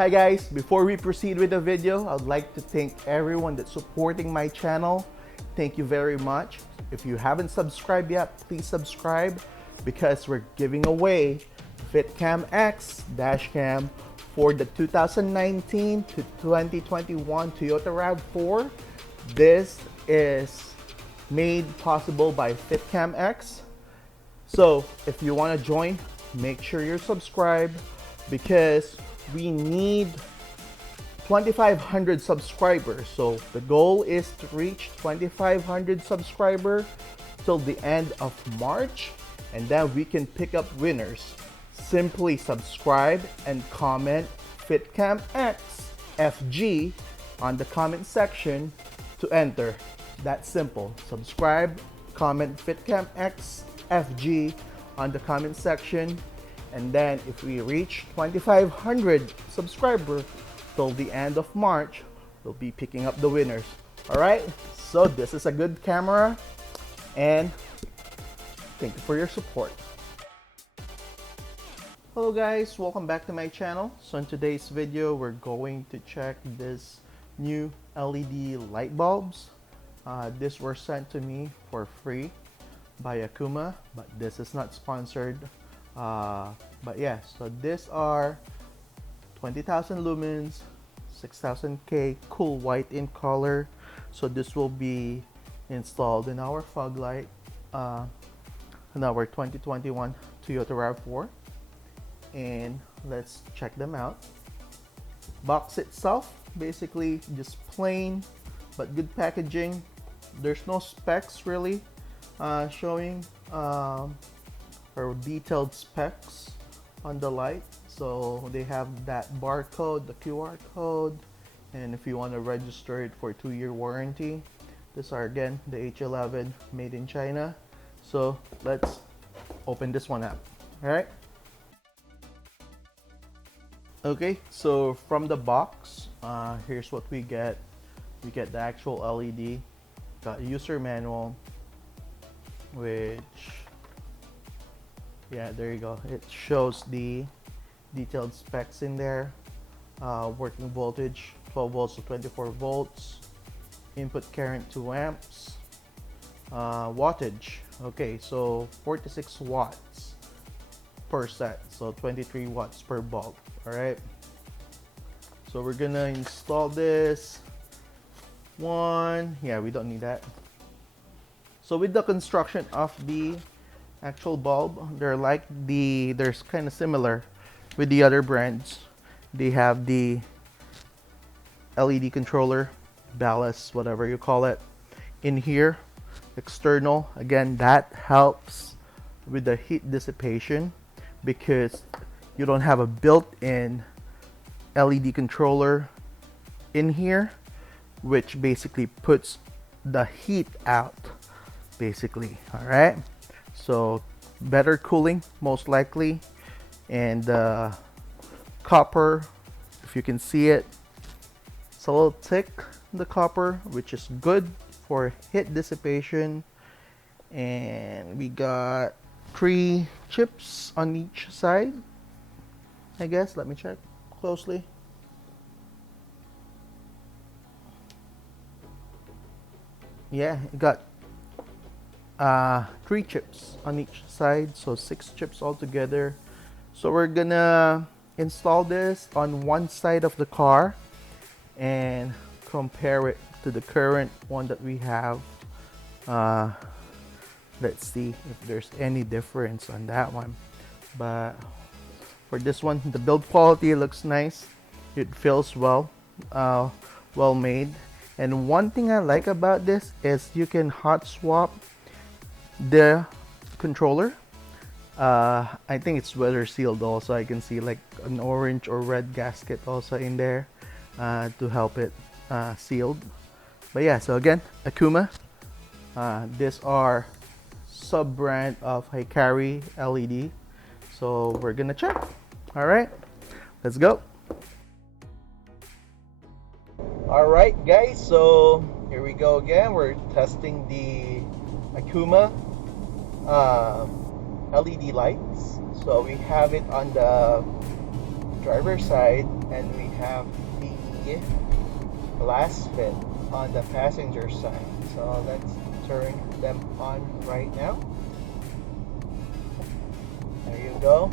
Hi guys, before we proceed with the video, I'd like to thank everyone that's supporting my channel. Thank you very much. If you haven't subscribed yet, please subscribe because we're giving away FiTCAMX dashcam for the 2019 to 2021 Toyota Rav4. This is made possible by FiTCAMX. So if you want to join, make sure you're subscribed because we need 2,500 subscribers. So the goal is to reach 2,500 subscribers till the end of March, and then we can pick up winners. Simply subscribe and comment FiTCAMXFG on the comment section to enter. That's simple. Subscribe, comment FiTCAMXFG on the comment section, and then if we reach 2,500 subscribers till the end of March, we'll be picking up the winners. Alright, so this is a good camera and thank you for your support. Hello guys, welcome back to my channel. So in today's video, we're going to check this new LED light bulbs. This were sent to me for free by ACUMA, but this is not sponsored. But yeah, so these are 20,000 lumens, 6000K, cool white in color. So this will be installed in our fog light, in our 2021 Toyota Rav4. And let's check them out. Box itself, basically just plain but good packaging. There's no specs really showing or detailed specs on the light. So they have that barcode, the QR code, and if you want to register it for 2-year warranty. These are again the H11 made in China. So let's open this one up. All right. Okay, so from the box, here's what we get. We get the actual LED, got a user manual, which, yeah, there you go. It shows the detailed specs in there. Working voltage 12 volts to 24 volts, input current 2 amps, wattage. Okay, so 46 watts per set, so 23 watts per bulb. All right, so we're gonna install this one. Yeah, we don't need that. So with the construction of the actual bulb, there's kind of similar with the other brands. They have the LED controller, ballast, whatever you call it, in here, external. Again, that helps with the heat dissipation because you don't have a built-in LED controller in here, which basically puts the heat out, basically. All right, so better cooling most likely. And copper, if you can see it, it's a little thick, the copper, which is good for heat dissipation. And we got 3 chips on each side, I guess. Let me check closely. Yeah, it got 3 chips on each side, so 6 chips altogether. So we're gonna install this on one side of the car and compare it to the current one that we have. Let's see if there's any difference on that one. But for this one, the build quality looks nice. It feels well made. And one thing I like about this is you can hot swap the controller. I think it's weather sealed also. I can see like an orange or red gasket also in there to help it sealed. But yeah, so again, ACUMA. These are sub-brand of HIKARI LED. So we're gonna check. All right, let's go. All right, guys, so here we go again. We're testing the ACUMA LED lights. So we have it on the driver's side, and we have the last fit on the passenger side. So let's turn them on right now. There you go.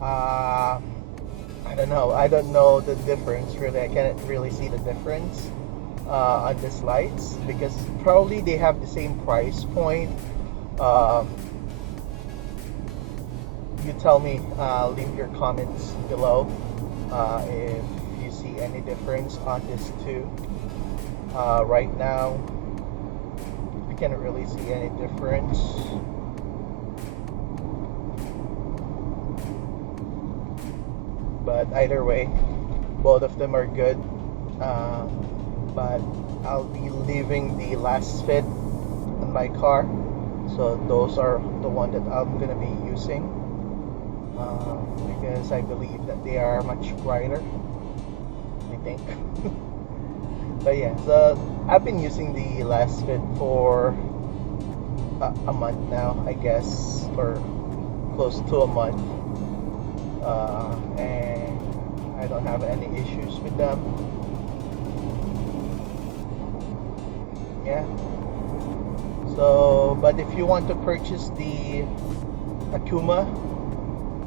I don't know. I don't know the difference really. I can't really see the difference on these lights because probably they have the same price point. You tell me, leave your comments below if you see any difference on these two. Right now, I can't really see any difference. But either way, both of them are good. But I'll be leaving the last fit on my car, so those are the one that I'm gonna be using because I believe that they are much brighter, I think. But yeah, so I've been using the last fit for a month now, I guess, or close to a month, and I don't have any issues with them. Yeah. So, but if you want to purchase the ACUMA,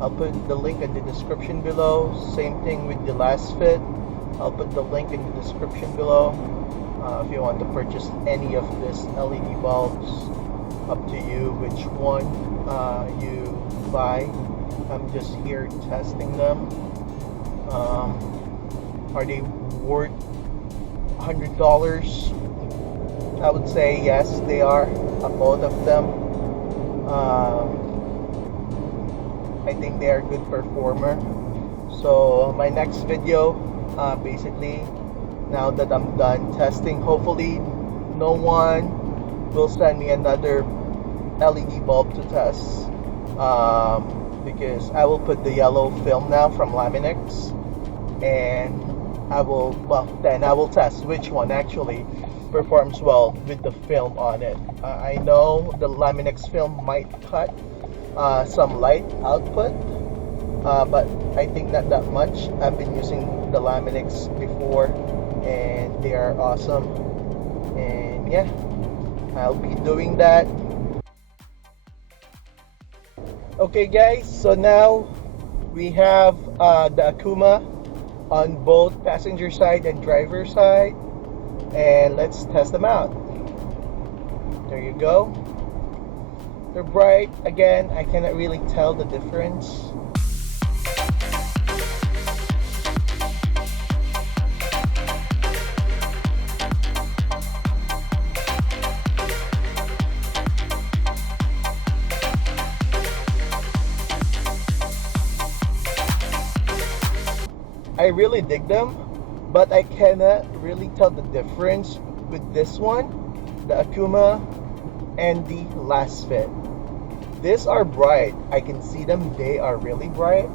I'll put the link in the description below. Same thing with the last fit. I'll put the link in the description below. If you want to purchase any of this LED bulbs, up to you which one you buy. I'm just here testing them. Are they worth $100? I would say yes, they are, both of them. I think they are good performer. So my next video, basically, now that I'm done testing, hopefully no one will send me another LED bulb to test, because I will put the yellow film now from Laminex, and I will test which one actually performs well with the film on it. I know the Laminex film might cut some light output, but I think not that much. I've been using the Laminex before and they are awesome, and yeah, I'll be doing that. Okay guys, so now we have the ACUMA on both passenger side and driver side, and let's test them out. There you go. They're bright. Again, I cannot really tell the difference. I really dig them, but I cannot really tell the difference with this one, the ACUMA, and the last fit. These are bright. I can see them. They are really bright,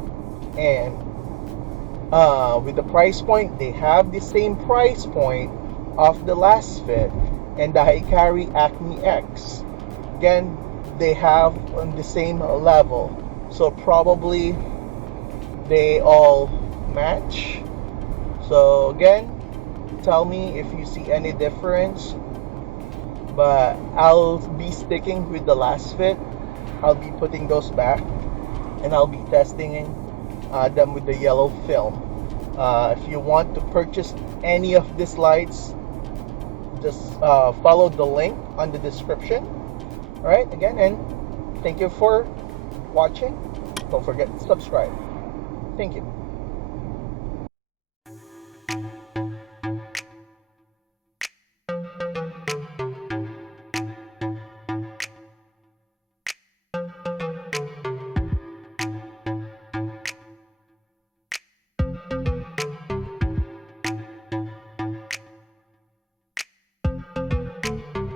and with the price point, they have the same price point of the last fit and the HIKARI ACME X. Again, they have on the same level, so probably they all match. So again, tell me if you see any difference, but I'll be sticking with the last fit. I'll be putting those back, and I'll be testing them with the yellow film. If you want to purchase any of these lights, just follow the link on the description. Alright, again, and thank you for watching. Don't forget to subscribe. Thank you.